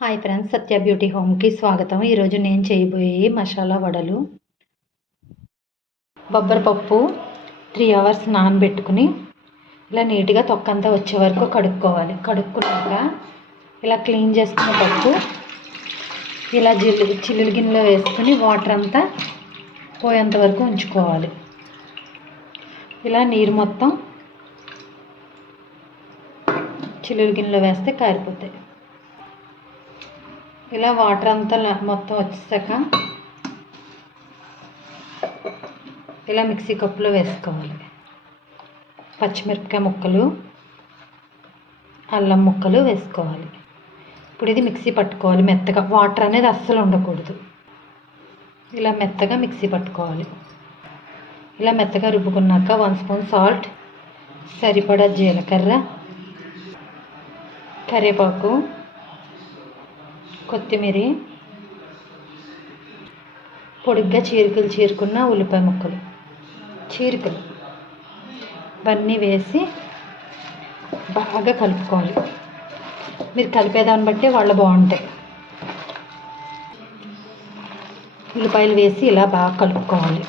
Hi friends, సత్య beauty హోమ్కి స్వాగతం. ఈరోజు నేను చేయబోయే మసాలా వడలు. బొబ్బరపప్పు 3 అవర్స్ నానబెట్టుకుని ఇలా నీట్గా తొక్కంతా వచ్చే వరకు కడుక్కోవాలి. కడుక్కున్నాక ఇలా క్లీన్ చేసుకున్న పప్పు ఇలా చిల్లులు గిన్నెలో వేసుకుని వాటర్ అంతా పోయేంత వరకు ఉంచుకోవాలి. ఇలా నీరు మొత్తం చిల్లులు గిన్నెలో వేస్తే కారిపోతాయి. ఇలా వాటర్ అంతా మొత్తం వచ్చేసాక ఇలా మిక్సీ కప్పులో వేసుకోవాలి. పచ్చిమిరపకాయ ముక్కలు, అల్లం ముక్కలు వేసుకోవాలి. ఇప్పుడు ఇది మిక్సీ పట్టుకోవాలి మెత్తగా. వాటర్ అనేది అస్సలు ఉండకూడదు. ఇలా మెత్తగా మిక్సీ పట్టుకోవాలి. ఇలా మెత్తగా రుబ్బుకున్నాక 1 స్పూన్ సాల్ట్, సరిపడా జీలకర్ర, కరివేపాకు, కొత్తిమీర, పొడిగ్గా చీరుకున్న ఉల్లిపాయ ముక్కలు, చీరికలు ఇవన్నీ వేసి బాగా కలుపుకోవాలి. మీరు కలిపేదాన్ని బట్టి వాళ్ళు బాగుంటాయి. ఉల్లిపాయలు వేసి ఇలా బాగా కలుపుకోవాలి.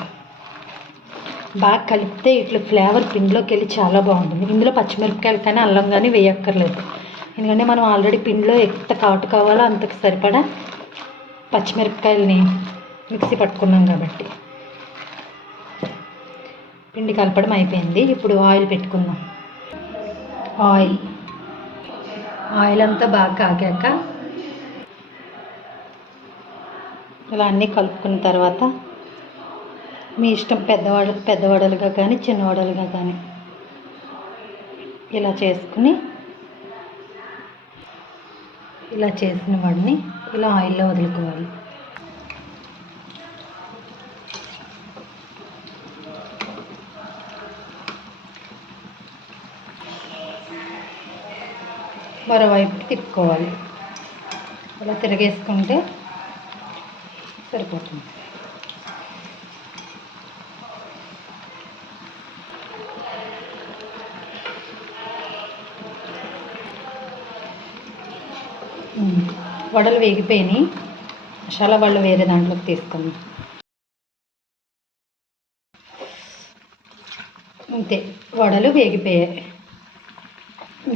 బాగా కలిపితే ఇట్లా ఫ్లేవర్ పిండిలోకి వెళ్ళి చాలా బాగుంటుంది. ఇందులో పచ్చిమిరపకాయలు కానీ అల్లం కానీ వేయక్కర్లేదు. ఎందుకంటే మనం ఆల్రెడీ పిండిలో ఎంత ఘాటు కావాలో అంతకు సరిపడా పచ్చిమిరపకాయలని మిక్సీ పట్టుకున్నాం కాబట్టి. పిండి కలపడం అయిపోయింది. ఇప్పుడు ఆయిల్ పెట్టుకుందాం. ఆయిల్ అంతా బాగా కాగాక ఇలా అన్నీ కలుపుకున్న తర్వాత మీ ఇష్టం, పెద్ద వడలుగా కానీ చిన్న వడలుగా కానీ ఇలా చేసుకుని ఇలా చేసిన వాడిని ఇలా ఆయిల్లో వదులుకోవాలి. మరోవైపు తిప్పుకోవాలి. ఇలా తిరిగేసుకుంటే సరిపోతుంది. వడలు వేగిపోయినాయి. మసాలా వడలు వేరే దాంట్లోకి తీసుకుందాం. అంతే, వడలు వేగిపోయాయి.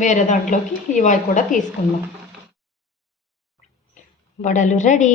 వేరే దాంట్లోకి ఇవి కూడా తీసుకుందాం. వడలు రెడీ.